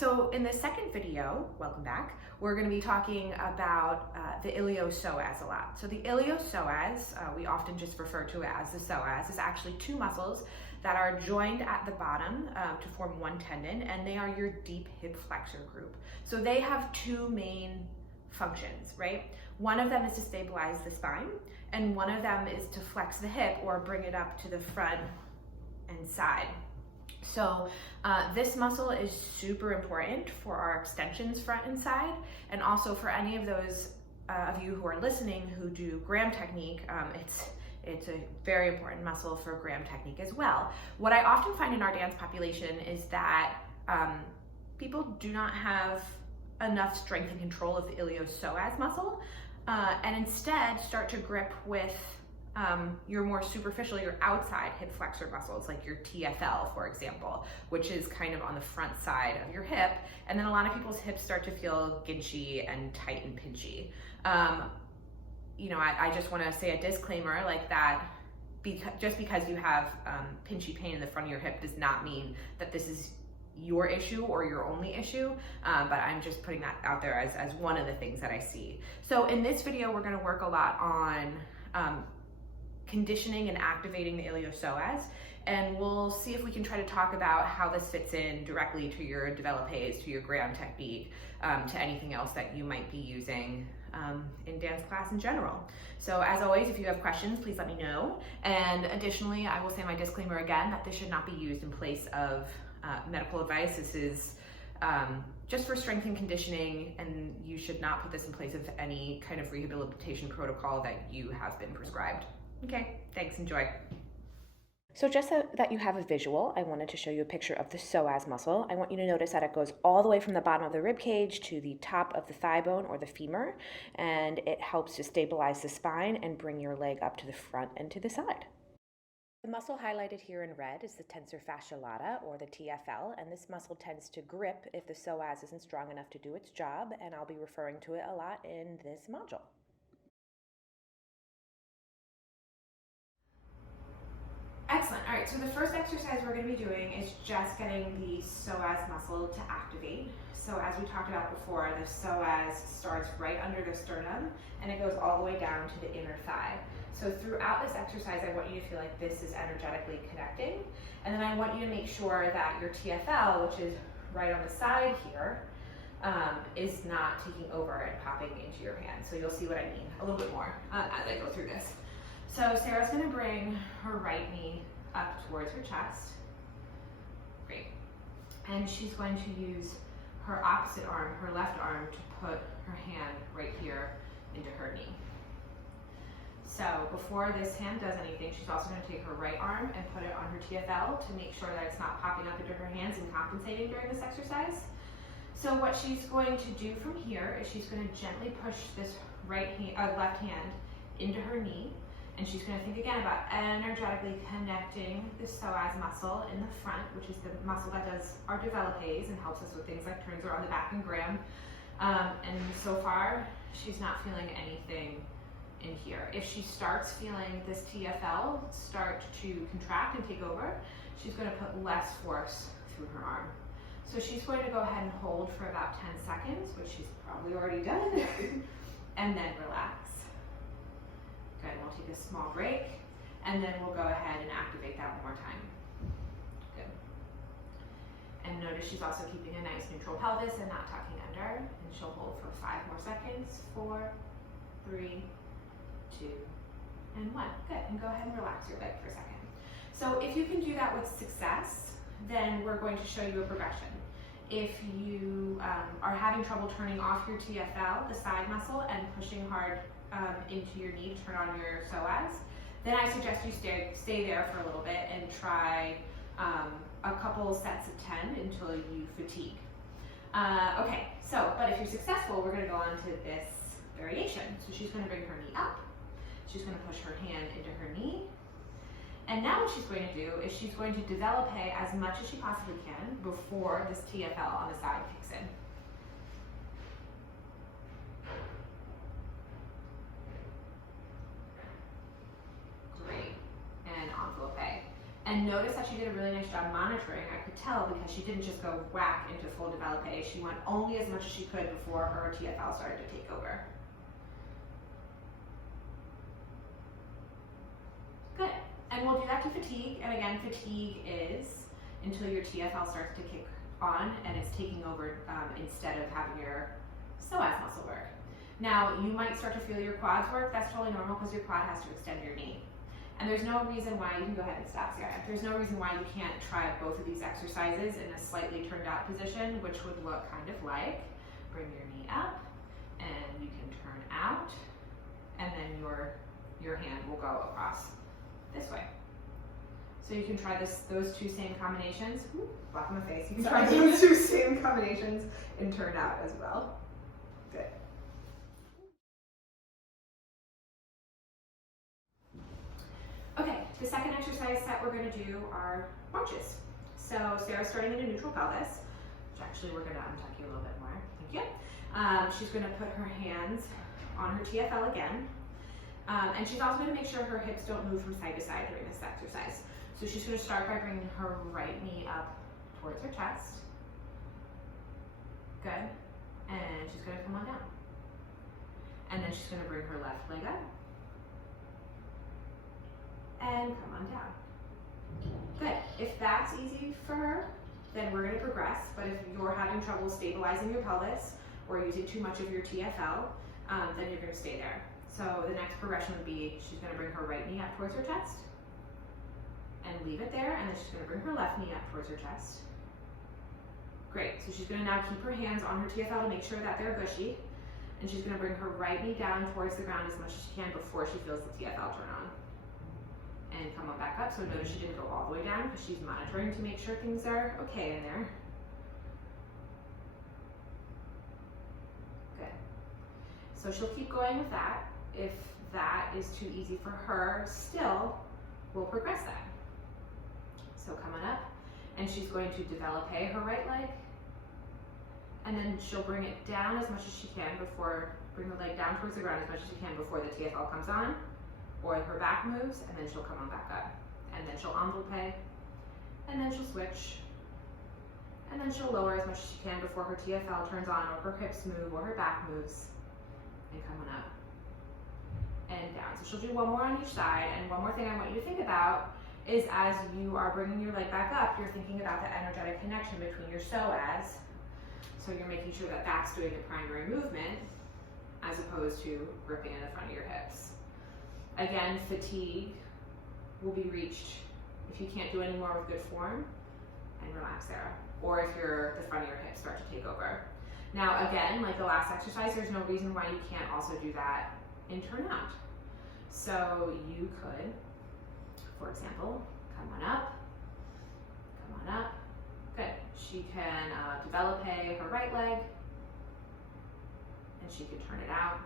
So in the second video, welcome back, we're going to be talking about the iliopsoas a lot. So the iliopsoas, we often just refer to it as the psoas, is actually two muscles that are joined at the bottom to form one tendon, and they are your deep hip flexor group. So they have two main functions, right? One of them is to stabilize the spine, and one of them is to flex the hip or bring it up to the front and side. So this muscle is super important for our extensions front and side, and also for any of those of you who are listening who do Graham technique, it's a very important muscle for Graham technique as well. What I often find in our dance population is that people do not have enough strength and control of the iliopsoas muscle, and instead start to grip with your more superficial, your outside hip flexor muscles, like your TFL, for example, which is kind of on the front side of your hip. And then a lot of people's hips start to feel ginchy and tight and pinchy. I just want to say a disclaimer like that. Just because you have pinchy pain in the front of your hip does not mean that this is your issue or your only issue, but I'm just putting that out there as one of the things that I see. So in this video, we're going to work a lot on conditioning and activating the iliopsoas, and we'll see if we can try to talk about how this fits in directly to your développés, to your Graham technique, to anything else that you might be using in dance class in general. So as always, if you have questions, please let me know. And additionally, I will say my disclaimer again that this should not be used in place of medical advice. This is just for strength and conditioning, and you should not put this in place of any kind of rehabilitation protocol that you have been prescribed. Okay, thanks, enjoy. So just so that you have a visual, I wanted to show you a picture of the psoas muscle. I want you to notice that it goes all the way from the bottom of the rib cage to the top of the thigh bone or the femur, and it helps to stabilize the spine and bring your leg up to the front and to the side. The muscle highlighted here in red is the tensor fasciae lata, or the TFL, and this muscle tends to grip if the psoas isn't strong enough to do its job, and I'll be referring to it a lot in this module. Excellent. All right, so the first exercise we're going to be doing is just getting the psoas muscle to activate. So as we talked about before, the psoas starts right under the sternum and it goes all the way down to the inner thigh. So throughout this exercise, I want you to feel like this is energetically connecting. And then I want you to make sure that your TFL, which is right on the side here, is not taking over and popping into your hand. So you'll see what I mean a little bit more as I go through this. So Sarah's going to bring her right knee up towards her chest. Great. And she's going to use her opposite arm, her left arm, to put her hand right here into her knee. So before this hand does anything, she's also going to take her right arm and put it on her TFL to make sure that it's not popping up into her hands and compensating during this exercise. So what she's going to do from here is she's going to gently push this left hand into her knee. And she's going to think again about energetically connecting the psoas muscle in the front, which is the muscle that does our développés and helps us with things like turns around the back and Graham. And so far, she's not feeling anything in here. If she starts feeling this TFL start to contract and take over, she's going to put less force through her arm. So she's going to go ahead and hold for about 10 seconds, which she's probably already done, and then relax. Good, we'll take a small break, and then we'll go ahead and activate that one more time. Good. And notice she's also keeping a nice neutral pelvis and not tucking under, and she'll hold for 5 more seconds. 4, 3, 2, and 1. Good, and go ahead and relax your leg for a second. So if you can do that with success, then we're going to show you a progression. If you are having trouble turning off your TFL, the side muscle, and pushing hard into your knee to turn on your psoas, then I suggest you stay there for a little bit and try a couple sets of 10 until you fatigue. Okay, but if you're successful, we're going to go on to this variation. So she's going to bring her knee up, she's going to push her hand into her knee, and now what she's going to do is she's going to développé as much as she possibly can before this TFL on the side kicks in. And notice that she did a really nice job monitoring. I could tell because she didn't just go whack into full développé. She went only as much as she could before her TFL started to take over. Good. And we'll do that to fatigue. And again, fatigue is until your TFL starts to kick on and it's taking over instead of having your psoas muscle work. Now, you might start to feel your quads work. That's totally normal because your quad has to extend your knee. And there's no reason why, you can go ahead and stop, Sarah. There's no reason why you can't try both of these exercises in a slightly turned out position, which would look kind of like, bring your knee up, and you can turn out, and then your hand will go across this way. So you can try those two same combinations. Ooh, block my face. You can try those two same combinations in turn out as well. Good. Okay, the second exercise that we're going to do are marches. So Sarah's starting in a neutral pelvis, which actually we're going to untuck you a little bit more. Thank you. She's going to put her hands on her TFL again. And she's also going to make sure her hips don't move from side to side during this exercise. So she's going to start by bringing her right knee up towards her chest. Good. And she's going to come on down. And then she's going to bring her left leg up. And come on down. Good. If that's easy for her, then we're going to progress. But if you're having trouble stabilizing your pelvis or using too much of your TFL, then you're going to stay there. So the next progression would be she's going to bring her right knee up towards her chest and leave it there, and then she's going to bring her left knee up towards her chest. Great. So she's going to now keep her hands on her TFL to make sure that they're gushy, and she's going to bring her right knee down towards the ground as much as she can before she feels the TFL turn on. And come on back up. So notice she didn't go all the way down because she's monitoring to make sure things are okay in there. Good. So she'll keep going with that. If that is too easy for her, still, we'll progress that. So come on up, and she's going to développé her right leg, and then she'll bring it down as much as she can bring the leg down towards the ground as much as she can before the TFL comes on, or her back moves, and then she'll come on back up. And then she'll envelope, and then she'll switch, and then she'll lower as much as she can before her TFL turns on, or her hips move, or her back moves, and come on up. And down. So she'll do one more on each side, and one more thing I want you to think about is as you are bringing your leg back up, you're thinking about the energetic connection between your psoas. So you're making sure that that's doing the primary movement as opposed to gripping in the front of your hips. Again, fatigue will be reached if you can't do any more with good form, and relax there. Or if the front of your hips start to take over. Now again, like the last exercise, there's no reason why you can't also do that in turnout. So you could, for example, come on up. Good. She can développé her right leg, and she can turn it out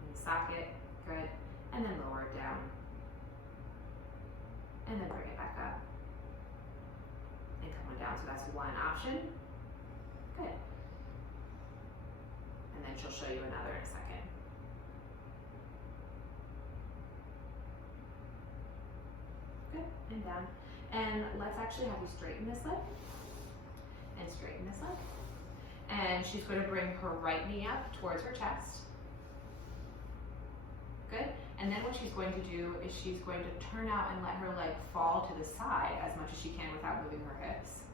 in the socket. Good. And then lower it down. And then bring it back up. And come on down. So that's one option. Good. And then she'll show you another in a second. Good, and down. And let's actually have you straighten this leg, and straighten this leg. And she's going to bring her right knee up towards her chest. Good, and then what she's going to do is she's going to turn out and let her leg fall to the side as much as she can without moving her hips.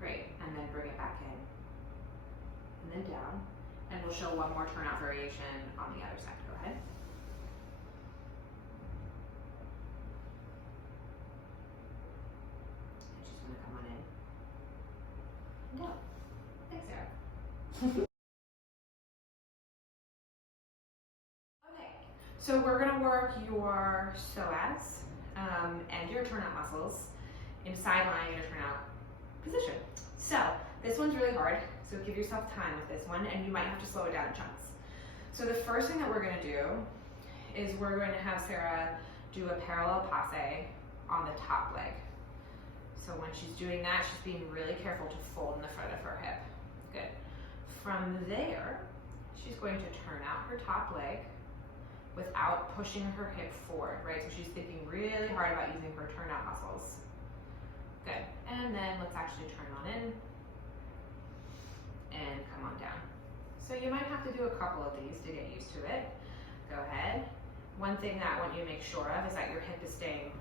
Great, and then bring it back in. And then down. And we'll show one more turnout variation on the other side. Go ahead. Come on in. No. Thanks, Sarah. Okay, so we're going to work your psoas and your turnout muscles in side lying in a turnout position. So this one's really hard, so give yourself time with this one, and you might have to slow it down in chunks. So the first thing that we're going to do is we're going to have Sarah do a parallel passe on the top leg. So when she's doing that, she's being really careful to fold in the front of her hip. Good. From there, she's going to turn out her top leg, without pushing her hip forward, right? So she's thinking really hard about using her turnout muscles. Good. And then let's actually turn on in and come on down. So you might have to do a couple of these to get used to it. Go ahead. One thing that I want you to make sure of is that your hip is staying,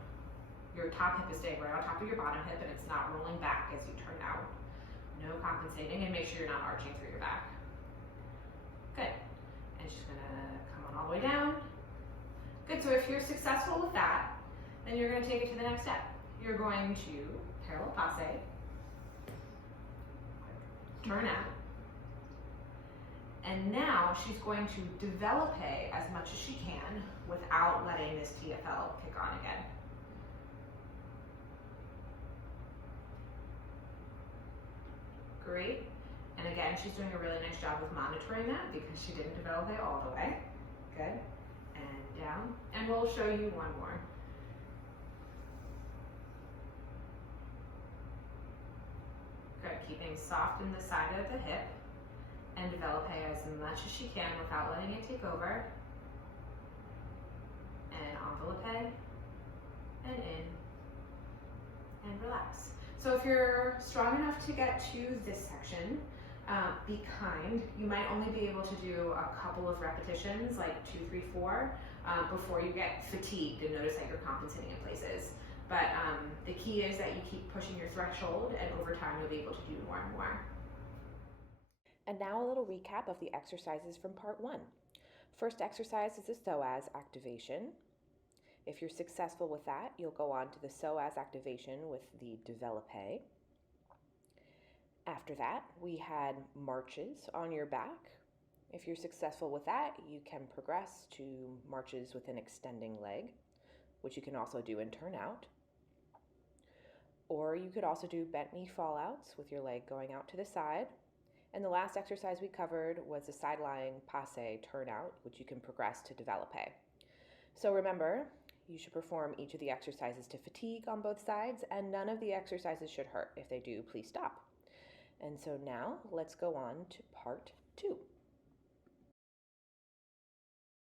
your top hip is staying right on top of your bottom hip and it's not rolling back as you turn out. No compensating, and make sure you're not arching through your back. Good. And she's gonna come on all the way down. Good, so if you're successful with that, then you're gonna take it to the next step. You're going to parallel passe, turn out, and now she's going to développé as much as she can without letting this TFL kick on again. Great. And again, she's doing a really nice job of monitoring that because she didn't développé all the way. Good. And down. And we'll show you one more. Good. Keeping soft in the side of the hip and développé as much as she can without letting it take over. And enveloppé and in and relax. So if you're strong enough to get to this section, be kind. You might only be able to do a couple of repetitions, like 2, 3, 4, before you get fatigued and notice that you're compensating in places. But the key is that you keep pushing your threshold, and over time you'll be able to do more and more. And now a little recap of the exercises from part 1. First exercise is the psoas activation. If you're successful with that, you'll go on to the psoas activation with the développé. After that, we had marches on your back. If you're successful with that, you can progress to marches with an extending leg, which you can also do in turnout. Or you could also do bent knee fallouts with your leg going out to the side. And the last exercise we covered was the side lying passe turnout, which you can progress to développé. So remember, you should perform each of the exercises to fatigue on both sides, and none of the exercises should hurt. If they do, please stop. And so now let's go on to part 2.